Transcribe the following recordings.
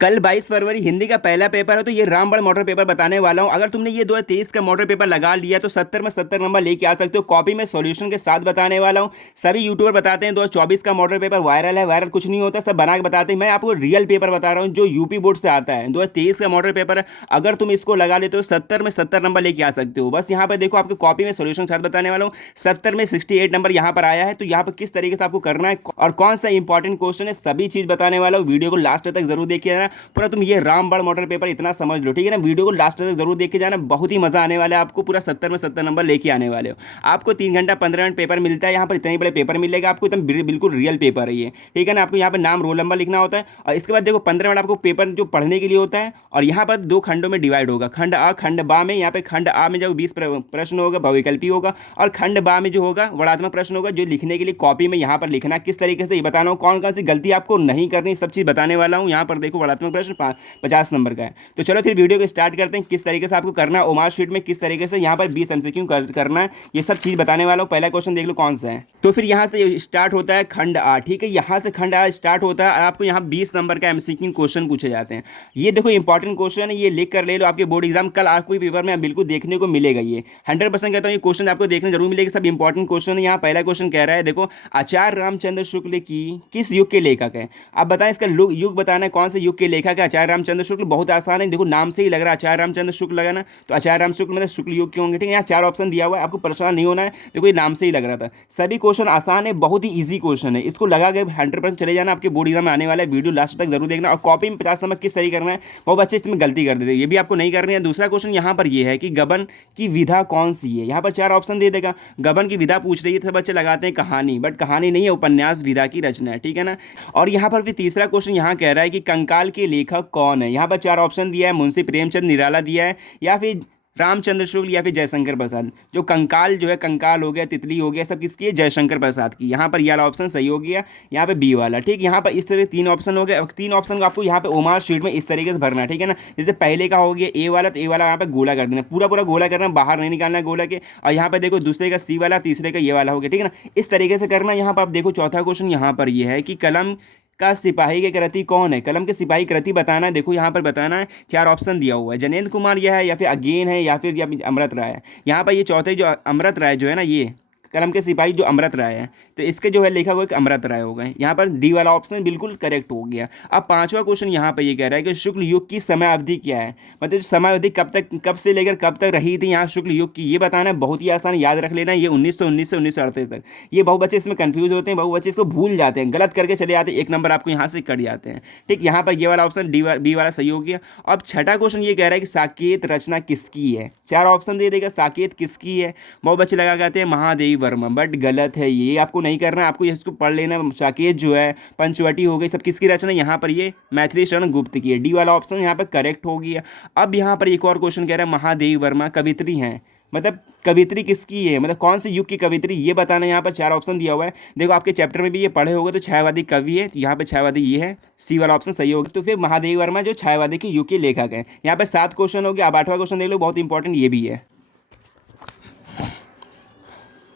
कल 22 फरवरी हिंदी का पहला पेपर है, तो ये रामबन मॉडल पेपर बताने वाला हूँ। अगर तुमने ये 2023 का मॉडल पेपर लगा लिया तो 70 में 70 नंबर लेके आ सकते हो। कॉपी में सॉल्यूशन के साथ बताने वाला हूँ। सभी यूट्यूबर बताते हैं 2024 का मॉडल पेपर वायरल है, वायरल कुछ नहीं होता, सब बना के बताते हैं। मैं आपको रियल पेपर बता रहा हूँ जो यूपी बोर्ड से आता है। 2023 का मॉडल पेपर है, अगर तुम इसको लगा लेते हो 70 में 70 नंबर लेके आ सकते हो। बस यहाँ पर देखो, आपके कॉपी में सोल्यूशन के साथ बताने वाला हूँ। 70 में 68 नंबर यहाँ पर आया है, तो यहाँ पर किस तरीके से आपको करना है और कौन सा इंपॉर्टेंट क्वेश्चन है, सभी चीज बताने वाला हूँ। वीडियो को लास्ट तक जरूर देखिए जाना। पूरा तुम ये रामबन मॉडल पेपर इतना समझ लो, ठीक है ना। वीडियो को लास्ट तक जरूर देख के जाना, बहुत ही मजा आने वाला है आपको। पूरा 70 में 70 नंबर लेके आने वाले हो। आपको 3 घंटा 15 मिनट पेपर मिलता है यहाँ पर। इतने बड़े पेपर मिलेगा आपको, एकदम बिल्कुल रियल पेपर है ये, ठीक है ना। आपको यहाँ पर नाम रोल नंबर लिखना होता है और इसके बाद देखो 15 मिनट आपको पेपर जो पढ़ने के लिए होता है। और यहाँ पर 2 खंडों में डिवाइड होगा, खंड आ खंड बा में। यहाँ पे खंड आ में जो 20 प्रश्न होगा बहुविकल्पी होगा, और खंड बा में जो होगा वर्णात्मक प्रश्न होगा, जो लिखने के लिए कॉपी में यहाँ पर लिखना किस तरीके से, ये बताना हूँ। कौन कौन सी गलती आपको नहीं करनी, सब चीज़ बताने वाला हूँ। यहाँ पर देखो वर्णात्मक प्रश्न 50 नंबर का है। तो चलो फिर वीडियो को स्टार्ट करते हैं। किस तरीके से आपको करना है ओमार शीट में, किस तरीके से यहाँ पर 20 एमसीक्यू करना है, ये सब चीज़ बताने वाला हूँ। पहला क्वेश्चन देख लो कौन सा है। तो फिर यहाँ से स्टार्ट होता है खंड आ, ठीक है। यहाँ से खंड आ स्टार्ट होता है। आपको यहाँ 20 नंबर का एमसीक्यू क्वेश्चन पूछे जाते हैं। ये देखो इंपॉर्टेंट क्वेश्चन है, ये लिख कर ले लो। आपके बोर्ड एग्जाम कल आपको पेपर में बिल्कुल देखने को मिलेगा। ये 100% कहता हूँ, ये क्वेश्चन आपको देखने जरूर मिलेगा। सब इंपॉर्टेंट क्वेश्चन है। यहाँ पहला क्वेश्चन कह रहा है, देखो आचार्य रामचंद्र शुक्ल की किस युग के लेखक है। आप बताएं, इसका युग बताना है, कौन से युग के लेखक है आचार्य रामचंद्र शुक्ल। बहुत आसान है, देखो नाम से ही लग रहा है आचार्य रामचंद्र शुक्ल लगा ना, तो आचार्य राम शुक्ल मतलब शुक्ल युग के होंगे, ठीक है। यहाँ 4 ऑप्शन दिया हुआ है, आपको परेशान नहीं होना है। देखो ये नाम से ही लग रहा था। सभी क्वेश्चन आसान है, बहुत ही ईजी क्वेश्चन है। इसको लगा के 100% चले जाना। आपके बोर्ड एग्जाम में आने वाला है, वीडियो लास्ट तक जरूर देखना। और कॉपी में 50 नंबर किस तरीके करना है, बहुत बच्चे इसमें गलती कर देते हैं, ये भी आपको नहीं करनी है। दूसरा क्वेश्चन यहाँ पर ये है कि गबन की विधा कौन सी है। यहाँ पर 4 ऑप्शन दे देगा, गबन की विधा पूछ रही है, तो बच्चे लगाते हैं कहानी, बट कहानी नहीं है, उपन्यास विधा की रचना है, ठीक है ना। और यहाँ पर फिर तीसरा क्वेश्चन यहाँ कह रहा है कि कंकाल के लेखक कौन है। यहाँ पर 4 ऑप्शन दिया है, मुंशी प्रेमचंद निराला दिया है, या फिर रामचंद्र शुक्ल, या फिर जयशंकर प्रसाद। जो कंकाल जो है, कंकाल हो गया, तितली हो गया, सब किसकी है, जयशंकर प्रसाद की। यहाँ पर ये वाला ऑप्शन सही हो गया, यहाँ पे बी वाला, ठीक। यहाँ पर इस तरह 3 ऑप्शन हो गए। 3 ऑप्शन को आपको यहाँ पे ओमार शीट में इस तरीके से भरना है, ठीक है ना। जैसे पहले का हो गया ए वाला, तो ए वाला यहाँ पे गोला कर देना, पूरा पूरा गोला करना, बाहर नहीं निकालना है गोला के। और यहाँ पे देखो दूसरे का सी वाला, तीसरे का ये वाला हो गया, ठीक है ना। इस तरीके से करना। यहाँ पर आप देखो चौथा क्वेश्चन यहाँ पर ये है कि कलम का सिपाही के कृति कौन है। कलम के सिपाही कृति बताना है। देखो यहाँ पर बताना है, 4 ऑप्शन दिया हुआ है, जनेंद्र कुमार यह है, या फिर अगेन है, या फिर अमृत राय है। यहाँ पर ये चौथे जो अमृत राय जो है ना, ये कलम के सिपाही जो अमृत राय है, तो इसके जो है लेखक वो एक अमृत राय हो गए। यहाँ पर डी वाला ऑप्शन बिल्कुल करेक्ट हो गया। अब पांचवा क्वेश्चन यहाँ पर ये कह रहा है कि शुक्ल युग की समय अवधि क्या है। मतलब समय अवधि कब से लेकर कब तक रही थी यहाँ शुक्ल युग की, ये बताना है। बहुत ही आसान, याद रख लेना। ये 1919 से 1938 तक। ये बहु बच्चे इसमें कंफ्यूज होते हैं, बहु बच्चे इसको भूल जाते हैं, गलत करके चले जाते हैं, 1 नंबर आपको यहाँ से कट जाते हैं, ठीक। यहाँ पर ये वाला ऑप्शन बी वाला सही हो गया। अब छठा क्वेश्चन ये कह रहा है कि साकेत रचना किसकी है। 4 ऑप्शन दे देगा, साकेत किसकी है। बहुत बच्चे लगा कहते हैं महादेवी वर्मा, बट गलत है। ये आपको नहीं करना, आपको इसको पढ़ लेना। साकेत जो है, पंचवटी हो गई, सब किसकी रचना, यहाँ पर ये मैथिली शरण गुप्त की है। डी वाला ऑप्शन यहाँ पर करेक्ट हो गया। अब यहाँ पर एक और क्वेश्चन कह रहा है महादेवी वर्मा कवित्री हैं, मतलब कवित्री किसकी है, मतलब कौन से युग की कवित्री, ये बताना। यहाँ पर 4 ऑप्शन दिया हुआ है। देखो आपके चैप्टर में भी ये पढ़े होंगे, तो छायावादी कवि है, तो यहाँ पे छायावादी ये है, सी वाला ऑप्शन सही होगा। तो फिर महादेवी वर्मा जो छायावादी के युग के लेखक है। यहाँ पे 7 क्वेश्चन हो गया। अब 8वां क्वेश्चन देख लो, बहुत इंपॉर्टेंट ये भी है।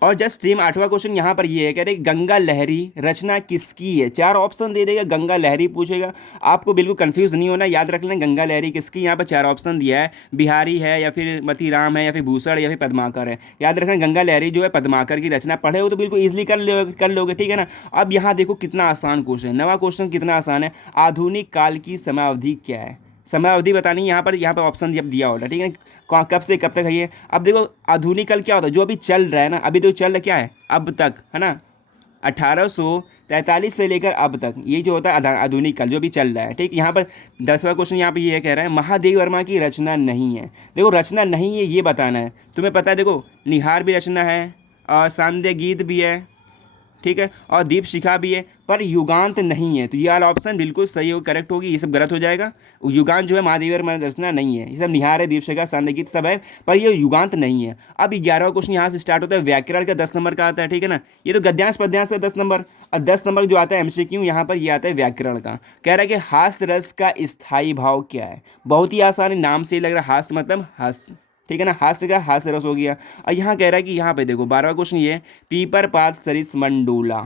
और जस्ट सेम 8वां क्वेश्चन यहाँ पर ये है, कह रहे गंगा लहरी रचना किसकी है। 4 ऑप्शन दे देगा, गंगा लहरी पूछेगा। आपको बिल्कुल कंफ्यूज नहीं होना, याद रख लेना गंगा लहरी किसकी। यहाँ पर 4 ऑप्शन दिया है, बिहारी है, या फिर मतीराम है, या फिर भूषण, या फिर पद्माकर है। याद रखना गंगा लहरी जो है पद्माकर की रचना। पढ़े हो तो बिल्कुल ईजिली कर लोगे, ठीक है ना। अब यहाँ देखो कितना आसान क्वेश्चन है, 9वां क्वेश्चन कितना आसान है। आधुनिक काल की समयावधि क्या है। समय अवधि बतानी है। यहाँ पर ऑप्शन जब दिया होगा, ठीक है, कब से कब तक है ये। अब देखो आधुनिक काल क्या होता है, जो अभी चल रहा है ना, अभी तो चल रहा क्या है अब तक, है ना। 1843 से लेकर अब तक ये जो होता है आधुनिक काल, जो भी चल रहा है, ठीक। यहाँ पर 10वां क्वेश्चन यहाँ पे ये कह रहा है महादेवी वर्मा की रचना नहीं है। देखो रचना नहीं है, ये बताना है। तुम्हें पता है, देखो निहार भी रचना है, और सांध्य गीत भी है, ठीक है, और दीप शिखा भी है, पर युगांत नहीं है। तो ये वाला ऑप्शन बिल्कुल सही हो, करेक्ट होगी। ये सब गलत हो जाएगा। युगांत जो है महादेवी वर्मा रचना नहीं है। ये सब निहार है, दीप शिखा, सांध्य गीत सब है, पर ये युगांत नहीं है। अब 11वां क्वेश्चन यहाँ से स्टार्ट होता है, व्याकरण का 10 नंबर का आता है, ठीक है ना। ये तो गद्यांश पद्यांश का 10 नंबर, और 10 नंबर जो आता है एमसीक्यू, यहाँ पर ये आता है व्याकरण का। कह रहा है कि हास्य रस का स्थायी भाव क्या है। बहुत ही आसान है, नाम से ही लग रहा है, हास्य मतलब हंस, ठीक है ना। हास्य का हास्य रस हो गया। और यहाँ कह रहा है कि यहाँ पे देखो 12वां क्वेश्चन ये है, पीपर पात सरिस मंडूला,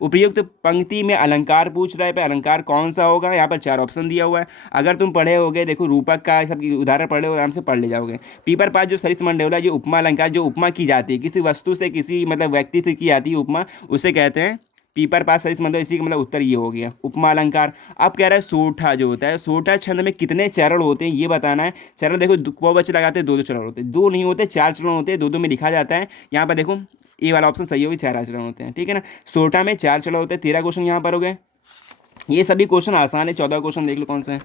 उपयुक्त पंक्ति में अलंकार पूछ रहा है, पे अलंकार कौन सा होगा। यहाँ पर 4 ऑप्शन दिया हुआ है। अगर तुम पढ़े होगे, देखो रूपक का सब उदाहरण पढ़े हो, आराम से पढ़ ले जाओगे। पेपर पास जो सरिस मंडोला, जो उपमा अलंकार, जो उपमा की जाती है किसी वस्तु से, किसी मतलब व्यक्ति से की जाती है उपमा, उसे कहते हैं पीपर पास सरिस मंडोला। इसी का मतलब उत्तर ये हो गया, उपमा अलंकार। अब कह रहा है सोठा जो होता है, सोठा छंद में कितने चरण होते हैं ये बताना है। चरण देखो बहुवचन लगाते हैं, दो दो चरण होते हैं, दो नहीं होते, 4 चरण होते हैं, दो दो में लिखा जाता है। यहाँ पर देखो ये वाला ऑप्शन सही होगी, 4 आचरण होते हैं, ठीक है ना। सोटा में 4 चरण होते हैं। 13 क्वेश्चन यहाँ पर हो गए। ये सभी क्वेश्चन आसान है। 14 क्वेश्चन देख लो कौन सा है।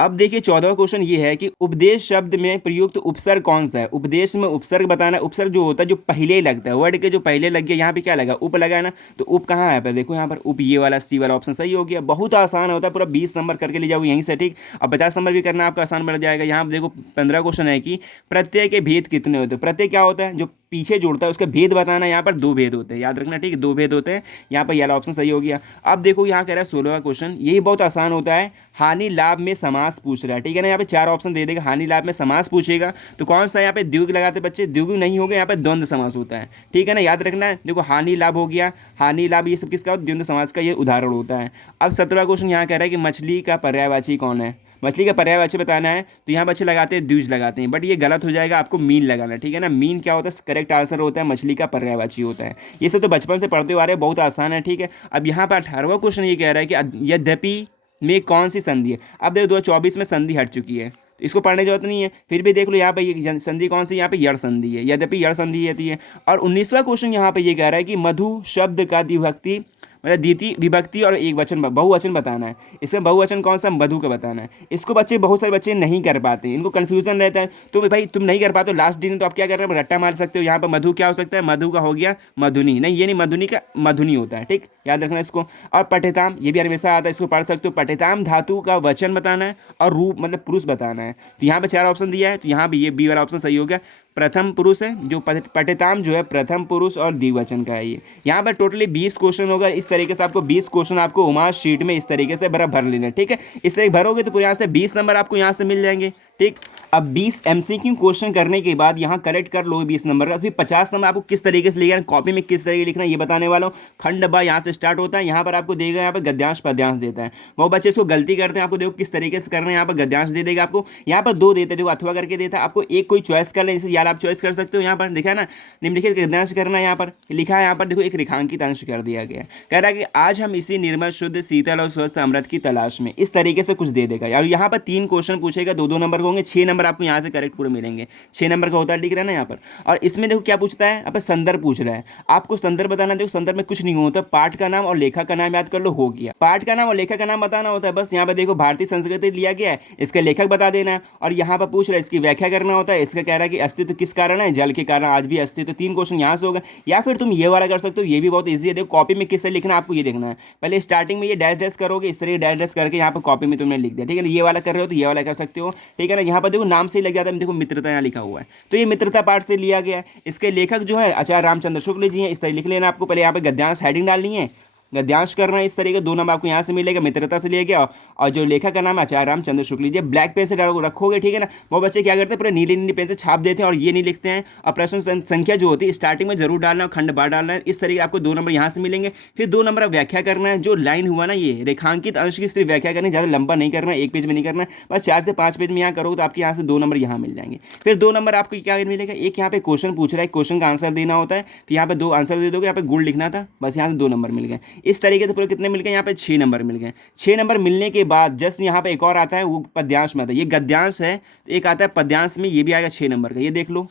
अब देखिए 14वां क्वेश्चन ये है कि उपदेश शब्द में प्रयुक्त उपसर्ग कौन सा है। उपदेश में उपसर्ग बताना है। उपसर्ग जो होता है जो पहले ही लगता है, वर्ड के जो पहले लग गया, यहाँ पे क्या लगा, उप लगा है ना, तो उप कहाँ है पर देखो यहाँ पर उप, ये वाला सी वाला ऑप्शन सही हो गया। बहुत आसान होता है, पूरा 20 नंबर करके ले जाओगे यहीं से, ठीक। अब 50 नंबर भी करना आपका आसान बढ़ जाएगा। यहाँ पर देखो 15 क्वेश्चन है कि प्रत्यय के भेद कितने होते हैं। प्रत्यय क्या होता है, जो पीछे जोड़ता है, उसका भेद बताना है। यहाँ पर 2 भेद होते हैं, याद रखना, ठीक है, 2 भेद होते हैं। यहाँ पर ये ऑप्शन सही हो गया। अब देखो यहाँ कह रहा है 16वां क्वेश्चन, यही बहुत आसान होता है। हानि लाभ में समास पूछ रहा है, ठीक है ना। यहाँ पे 4 ऑप्शन दे देगा, हानि लाभ में समास पूछेगा तो कौन सा, यहाँ पे द्विगु लगाते बच्चे, द्विगु नहीं होगा, यहाँ पे द्वंद्व समास होता है, ठीक है ना, याद रखना है। देखो हानि लाभ हो गया, हानि लाभ ये सब किसका, द्वंद्व समास का ये उदाहरण होता है। अब 17वां क्वेश्चन यहाँ कह रहा है कि मछली का पर्यायवाची कौन है। मछली का पर्यायवाची बताना है, तो यहाँ बच्चे लगाते हैं द्विज लगाते हैं, बट ये गलत हो जाएगा, आपको मीन लगाना है, ठीक है ना। मीन क्या होता है, करेक्ट आंसर होता है, मछली का पर्यायवाची होता है। ये सब तो बचपन से पढ़ते हुए आ रहे हैं, बहुत आसान है, ठीक है। अब यहाँ पर 18वां क्वेश्चन ये कह रहा है कि यद्यपि में कौन सी संधि है। अब देखो 2024 में संधि हट चुकी है, तो इसको पढ़ने की जरूरत नहीं है, फिर भी देख लो यहाँ पे ये संधि कौन सी, यहाँ पे यड़ संधि है, यद्यपि यड़ संधि आती है। और 19वां क्वेश्चन यहाँ पे ये कह रहा है कि मधु शब्द का द्विभक्ति मतलब द्वितीय विभक्ति और एक वचन बहुवचन बताना है। इसमें बहुवचन कौन सा, मधु का बताना है। इसको बच्चे बहुत सारे बच्चे नहीं कर पाते, इनको कन्फ्यूजन रहता है। तो भाई तुम नहीं कर पाते, लास्ट दिन तो आप क्या कर रहे हो, रट्टा मार सकते हो। यहाँ पर मधु क्या हो सकता है, मधु का हो गया मधुनी, नहीं ये नहीं, मधुनी का मधुनी होता है, ठीक, याद रखना इसको। और पठिताम ये भी हमेशा आता है, इसको पढ़ सकते हो। पठिताम धातु का वचन बताना है और रूप मतलब पुरुष बताना है। तो यहाँ पर 4 ऑप्शन दिया है, तो यहाँ भी ये बी वाला ऑप्शन सही हो गया। प्रथम पुरुष है, जो पठिताम जो है प्रथम पुरुष और द्विवचन का है ये। यहाँ पर टोटली 20 क्वेश्चन होगा। इस तरीके से आपको 20 क्वेश्चन आपको उमा शीट में इस तरीके से भर लेना है, ठीक है। इस तरह भरोगे तो यहाँ से 20 नंबर आपको यहाँ से मिल जाएंगे, ठीक। अब 20 एमसीक्यू क्वेश्चन करने के बाद यहाँ कलेक्ट कर लो 20 नंबर का, फिर 50 नंबर आपको किस तरीके से लिखना है, कॉपी में किस तरीके लिखना है ये बताने वाला हूँ। खंड बा यहाँ से स्टार्ट होता है, यहाँ पर आपको देगा, यहाँ पर गद्यांश पद्यांश देता है। वो बच्चे इसको गलती करते हैं, आपको देखो किस तरीके से करना है। यहाँ पर गद्यांश दे देगा आपको, यहाँ पर 2 देते, देखो अथवा करके देता है आपको। एक कोई चॉइस कर लें, जैसे यार आप चॉइस कर सकते हो। यहाँ पर देखा ना निम्नलिखित गद्यांश करना है, यहाँ पर लिखा है, यहाँ पर देखो एक रेखांकित अंश कर दिया गया है। कह रहा है कि आज हम इसी निर्मल शुद्ध शीतल और स्वस्थ अमृत की तलाश में, इस तरीके से कुछ दे देगा। और यहाँ पर 3 क्वेश्चन पूछेगा, 2-2 नंबर होंगे, 6 नंबर आपको यहाँ से करेक्ट पूरे मिलेंगे। 6 नंबर का होता है, दिख रहा है ना यहाँ पर। और इसमें देखो क्या पूछता है, अब संदर्भ पूछ रहा है, आपको संदर्भ बताना। देखो संदर्भ में कुछ नहीं होता, पाठ का नाम और लेखक का नाम याद कर लो, हो गया। पाठ का नाम और लेखक का नाम बताना होता है बस। यहाँ पर देखो भारतीय संस्कृति लिया गया है, इसका लेखक बता देना है। और यहाँ पर पूछ रहा है इसकी व्याख्या करना होता है। इसका कह रहा है कि अस्तित्व किस कारण है, जल के कारण आज भी अस्तित्व। 3 क्वेश्चन यहाँ से होगा। या फिर तुम ये वाला कर सकते हो, ये भी बहुत ईजी है। देखो कॉपी में किससे लिखना आपको ये देखना है। पहले स्टार्टिंग में ये डैश डैश करोगे, इस तरह डैश डैश करके यहाँ पर कॉपी में तुमने लिख दिया, ठीक है ना। ये वाला कर रहे हो तो ये वाला कर सकते हो, ठीक है ना। यहाँ पर देखो नाम से ही लग जाता है, देखो मित्रता यहाँ लिखा हुआ है, तो ये मित्रता पाठ से लिया गया है। इसके लेखक जो है आचार्य रामचंद्र शुक्ल जी हैं, इस तरह लिख लेना आपको। पहले यहाँ पे गद्यांश हेडिंग डालनी है, गद्यांश करना है इस तरीके। 2 नंबर आपको यहाँ से मिलेगा, मित्रता से लिया गया। और जो लेखक का नाम है आचार्य रामचंद्र शुक्ल जी, ब्लैक पेन से रखोगे, ठीक है ना। वो बच्चे क्या करते हैं, पूरे नीली नीली पेन से छाप देते हैं और ये नहीं लिखते हैं। और प्रश्न संख्या जो होती है स्टार्टिंग में जरूर डालना, खंड बार डालना है, इस तरीके आपको 2 नंबर यहाँ से मिलेंगे। फिर 2 नंबर व्याख्या करना है, जो लाइन हुआ ना ये रेखांकित अंश की सिर्फ व्याख्या करनी, ज़्यादा लंबा नहीं करना, 1 पेज में नहीं करना, बस 4 से 5 पेज में यहाँ करोगे तो आपके यहाँ से 2 नंबर यहाँ मिल जाएंगे। फिर 2 नंबर आपको क्या मिलेगा, एक यहाँ पे क्वेश्चन पूछ रहा है, क्वेश्चन का आंसर देना होता है। फिर यहाँ पे 2 आंसर दे दोगे, यहाँ पे गुण लिखना था, बस यहाँ से 2 नंबर मिल गए। इस तरीके से पूरे कितने मिल गए, यहाँ पे 6 नंबर मिल गए। 6 नंबर मिलने के बाद जस्ट यहाँ पे एक और आता है, वो पद्यांश में आता है। ये गद्यांश है, एक आता है पद्यांश में, ये भी आएगा 6 नंबर का, ये देख लो।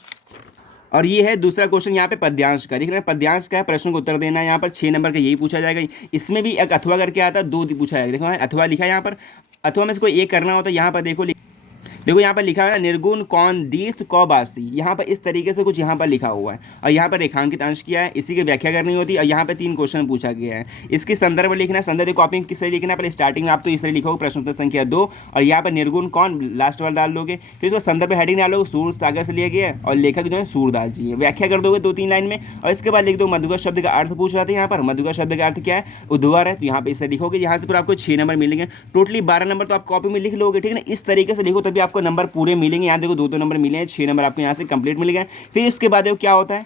और ये है दूसरा क्वेश्चन यहाँ पे पद्यांश का, देख रहे हैं पद्यांश का है, प्रश्न को उत्तर देना है। यहाँ पर 6 नंबर का यही पूछा जाएगा। इसमें भी एक अथवा करके आता है, 2 पूछा जाएगा। देखो अथवा लिखा है यहाँ पर, अथवा में से कोई एक करना होता है। यहाँ पर देखो यहाँ पर लिखा हुआ है निर्गुण कौन दीस्त कौबासी, यहाँ पर इस तरीके से कुछ यहाँ पर लिखा हुआ है। और यहाँ पर रेखांकित अंश किया है, इसी की व्याख्या करनी होती है। और यहाँ पे 3 क्वेश्चन पूछा गया है, इसकी संदर्भ लिखना है। संदर्भ कॉपी किस तरह लिखना है, पहले स्टार्टिंग में आप तो इस तरह लिखोगे प्रश्न उत्तर संख्या 2, और यहाँ पर निर्गुण कौन लास्ट वाला डाल दोगे। फिर इसको संदर्भ हेडिंग डालोगे, सूर सागर से लिया गया है और लेखक जो है सूरदास जी है। व्याख्या कर दोगे 2-3 लाइन में। और इसके बाद लिख दो मधुकर शब्द का अर्थ पूछ रहा था। यहाँ पर मधुकर शब्द का अर्थ क्या है, उद्वार है, तो यहाँ पे इसे लिखोगे। यहाँ से फिर आपको 6 नंबर मिलेंगे, टोटली 12 नंबर तो आप कॉपी में लिख लोगे, ठीक है ना। इस तरीके से लिखो तभी आपको नंबर पूरे मिलेंगे। यहाँ देखो 2-2 नंबर मिले हैं, 6 नंबर आपको यहाँ से कंप्लीट मिल गए। फिर इसके बाद क्या होता है,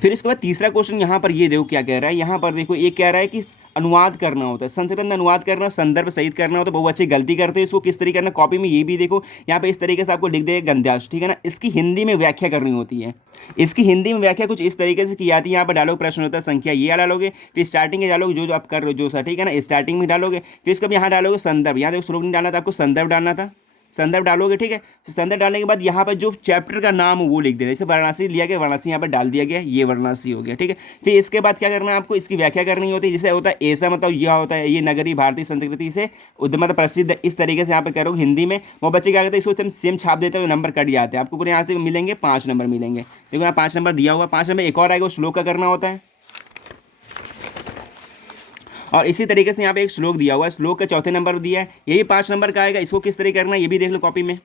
फिर इसके बाद तीसरा क्वेश्चन यहाँ पर ये देखो क्या कह रहा है। यहाँ पर देखो ये कह रहा है कि अनुवाद करना होता है, संस्कृत में अनुवाद करना, संदर्भ सहित करना होता है। बहुत अच्छी गलती करते हैं इसको। किस तरीके करना, कॉपी में ये भी देखो यहाँ पे इस तरीके से आपको लिख देगा गंध्याश, ठीक है ना। इसकी हिंदी में व्याख्या करनी होती है। इसकी हिंदी में व्याख्या कुछ इस तरीके से की जाती है। यहाँ पर डालोगे प्रश्न होता है संख्या, ये डालोगे, फिर स्टार्टिंग में डालोगे जो आप कर रहे हो जो सा, ठीक है ना, स्टार्टिंग में डालोगे। फिर इसको यहाँ डालोगे संदर्भ, यहाँ देखो श्लोक नहीं डालना था आपको, संदर्भ डालना था, संदर्भ डालोगे, ठीक है। संदर्भ डालने के बाद यहाँ पर जो चैप्टर का नाम हो वो लिख देना। जैसे वाराणसी लिया गया, वाराणसी यहाँ पर डाल दिया गया, ये वाराणसी हो गया, ठीक है। फिर इसके बाद क्या करना है आपको, इसकी व्याख्या करनी होती है। जैसे होता है ऐसा, मतलब यह होता है ये नगरी भारतीय संस्कृति से मतलब प्रसिद्ध, इस तरीके से यहाँ पर करोगे हिंदी में। वो बच्चे क्या करते हैं, इसको सेम छाप देते हैं, नंबर कट जाते हैं। आपको पूरे यहाँ से मिलेंगे 5 नंबर मिलेंगे। देखो यहाँ 5 नंबर दिया हुआ, 5 नंबर एक और आएगा, श्लोक का करना होता है। और इसी तरीके से यहाँ पे एक श्लोक दिया हुआ है, श्लोक का चौथे नंबर दिया है, ये भी 5 नंबर का आएगा। इसको किस तरह करना है ये भी देख लो कॉपी में।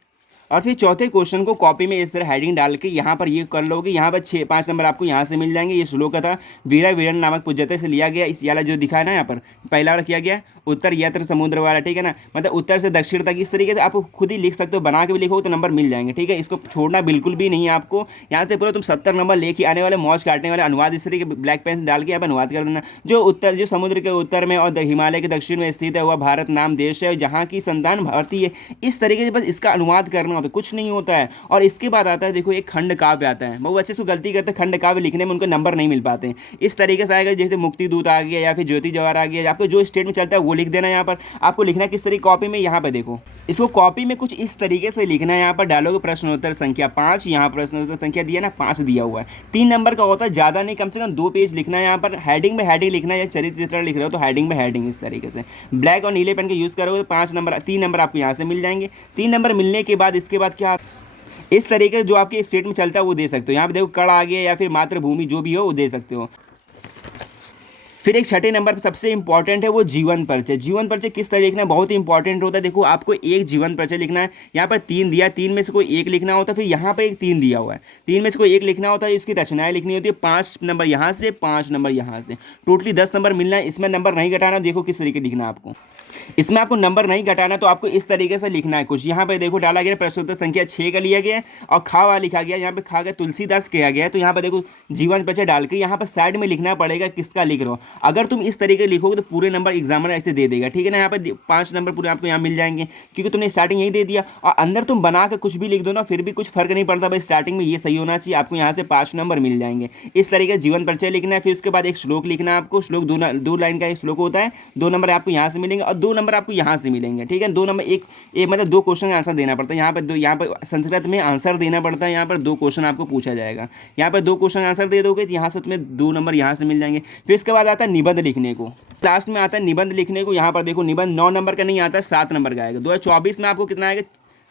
और फिर चौथे क्वेश्चन को कॉपी में इस तरह हेडिंग डाल के यहाँ पर ये कर लोगे। यहाँ पर 5 नंबर आपको यहाँ से मिल जाएंगे। ये श्लोक का था, वीरा वीरन नामक पूज्यते से लिया गया। इस वाला जो दिखा है ना, यहाँ पर पहला वाला किया गया उत्तर यत्र समुद्र वाला, ठीक है ना, मतलब उत्तर से दक्षिण तक। इस तरीके से आप खुद ही लिख सकते हो, बना के भी लिखोगे तो नंबर मिल जाएंगे, ठीक है। इसको छोड़ना बिल्कुल भी नहीं है आपको। यहाँ से पूरा तुम 70 नंबर लेके आने वाले, मौज काटने वाले। अनुवाद इस तरीके ब्लैक पेन से डाल के यहाँ पर अनुवाद कर देना। जो समुद्र के उत्तर में और हिमालय के दक्षिण में स्थित है वह भारत नाम देश है, जहाँ की संतान भारतीय है। इस तरीके से बस इसका अनुवाद करना होता है, कुछ नहीं होता है। और इसके बाद आता है देखो एक खंड काव्य आता है। बहुत अच्छे से गलती करते हैं, खंड काव्य लिखने में उनको नंबर नहीं मिल पाते हैं। इस तरीके से आएगा, जैसे मुक्ति दूत आ गया या फिर ज्योति जवाहर आ गया, आपको जो स्टेट में चलता है वो लिख देना। यहाँ पर आपको लिखना है किस तरीके कॉपी में, यहाँ पर देखो इसको कॉपी में कुछ इस तरीके से लिखना है। यहाँ पर डालोगे प्रश्नोत्तर संख्या 5, यहाँ प्रश्नोत्तर संख्या दिया ना 5 दिया हुआ है। 3 नंबर का होता है, ज़्यादा नहीं, कम से कम 2 पेज लिखना है। यहाँ पर हेडिंग में हेडिंग लिखना है, या चरित्र चित्रण लिख रहे हो तो हेडिंग में हेडिंग इस तरीके से ब्लैक और नीले पेन के यूज़ करोगे तो 5 नंबर 3 नंबर आपको यहाँ से मिल जाएंगे। 3 नंबर मिलने के बाद इसके बाद क्या, इस तरीके से जो आपके स्टेट में चलता है वो दे सकते हो। यहाँ पे देखो कड़ आ गया या फिर मातृभूमि जो भी हो वो दे सकते हो। फिर एक छठे नंबर पर सबसे इंपॉर्टेंट है वो जीवन परिचय। जीवन परिचय किस तरह लिखना है, बहुत ही इंपॉर्टेंट होता है। देखो आपको एक जीवन परिचय लिखना है। यहाँ पर 3 दिया, 3 में से कोई एक लिखना होता है। फिर यहाँ पर एक 3 दिया हुआ है, 3 में से कोई एक लिखना होता है। इसकी रचनाएं लिखनी होती है। 5 नंबर यहाँ से, 5 नंबर यहाँ से, टोटली 10 नंबर मिलना है। इसमें नंबर नहीं घटाना। देखो किस तरीके लिखना है आपको, इसमें आपको नंबर नहीं घटाना, तो आपको इस तरीके से लिखना है कुछ। यहाँ पे देखो डाला गया प्रश्नोत्तर संख्या 6 का लिया गया और खा वाला लिखा गया। यहाँ पे खा का तुलसीदास किया गया है, तो यहाँ पे देखो जीवन परिचय डाल के यहाँ पर साइड में लिखना पड़ेगा किसका लिख रहे हो। अगर तुम इस तरीके लिखोगे तो पूरे नंबर एग्जामिनर ऐसे दे देगा, ठीक है ना। यहाँ पे 5 नंबर पूरे आपको यहाँ मिल जाएंगे, क्योंकि तुमने स्टार्टिंग यही दे दिया। और अंदर तुम बना कर कुछ भी लिख दो ना, फिर भी कुछ फर्क नहीं पड़ता भाई, स्टार्टिंग में ये सही होना चाहिए। आपको यहाँ से 5 नंबर मिल जाएंगे। इस तरीके जीवन परिचय लिखना है। फिर उसके बाद एक श्लोक लिखना है आपको। श्लोक 2 लाइन का एक श्लोक होता है। 2 नंबर आपको यहाँ से मिलेंगे और 2 नंबर आपको यहाँ से मिलेंगे, ठीक है। 2 नंबर एक मतलब 2 क्वेश्चन का आंसर देना पड़ता है। यहाँ पर संस्कृत में आंसर देना पड़ता है। यहाँ पर 2 क्वेश्चन आपको पूछा जाएगा। यहाँ पर 2 क्वेश्चन आंसर दे दोगे तो यहाँ से तुम्हें 2 नंबर यहाँ से मिल जाएंगे। फिर इसके बाद आता है निबंध लिखने को। लास्ट में आता है निबंध लिखने को। यहाँ पर देखो निबंध 9 नंबर का नहीं आता है, 7 नंबर का आएगा। 2024 में आपको कितना आएगा,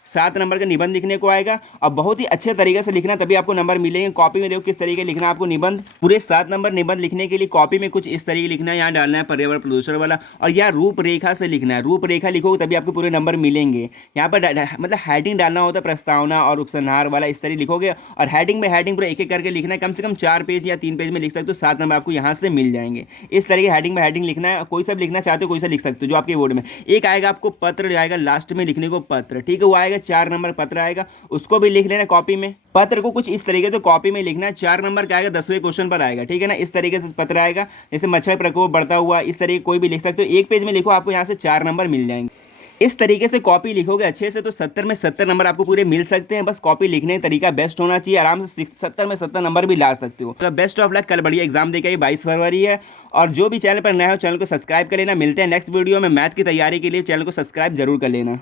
7 नंबर का निबंध लिखने को आएगा। और बहुत ही अच्छे तरीके से लिखना, तभी आपको नंबर मिलेंगे। कॉपी में देखो किस तरीके लिखना है आपको निबंध। पूरे 7 नंबर निबंध लिखने के लिए कॉपी में कुछ इस तरीके लिखना है। यहाँ डालना है पर्यावरण प्रदूषण वाला, और यहाँ रूपरेखा से लिखना है। रूपरेखा लिखोगे तभी आपको पूरे नंबर मिलेंगे। यहाँ पर मतलब हेडिंग डालना होता है, प्रस्तावना और उपसंहार वाला, इस तरह लिखोगे। और हेडिंग में हेडिंग पूरा एक एक करके लिखना है। कम से कम 4 पेज या 3 पेज में लिख सकते हो। 7 नंबर आपको यहाँ से मिल जाएंगे। इस तरीके हेडिंग में हेडिंग लिखना है। कोई सा लिखना चाहते हो कोई सा लिख सकते हो, जो आपके बोर्ड में। एक आएगा आपको पत्र आएगा लास्ट में लिखने को, पत्र, ठीक है, वो आएगा 4 नंबर पत्र आएगा, उसको भी लिख लेना कॉपी में। पत्र को कुछ इस तरीके से कॉपी में लिखना है। 4 नंबर का आएगा, 10वें क्वेश्चन पर आएगा, ठीक है ना। इस तरीके से पत्र आएगा, जैसे मच्छर प्रकोप बढ़ता हुआ, इस तरीके कोई भी लिख सकते हो। एक पेज में लिखो, आपको यहाँ से 4 नंबर मिल जाएंगे। इस तरीके से कॉपी लिखोगे अच्छे से तो 70 में 70 नंबर आपको पूरे मिल सकते हैं। बस कॉपी लिखने का तरीका बेस्ट होना चाहिए, आराम से 70 में 70 नंबर भी ला सकते हो। तो बेस्ट ऑफ लक, कल बढ़िया एग्जाम देकर ये 22 फरवरी है। और जो भी चैनल पर नया हो चैनल को सब्सक्राइब कर लेना। मिलते हैं नेक्स्ट वीडियो में। मैथ की तैयारी के लिए चैनल को सब्सक्राइब जरूर कर लेना।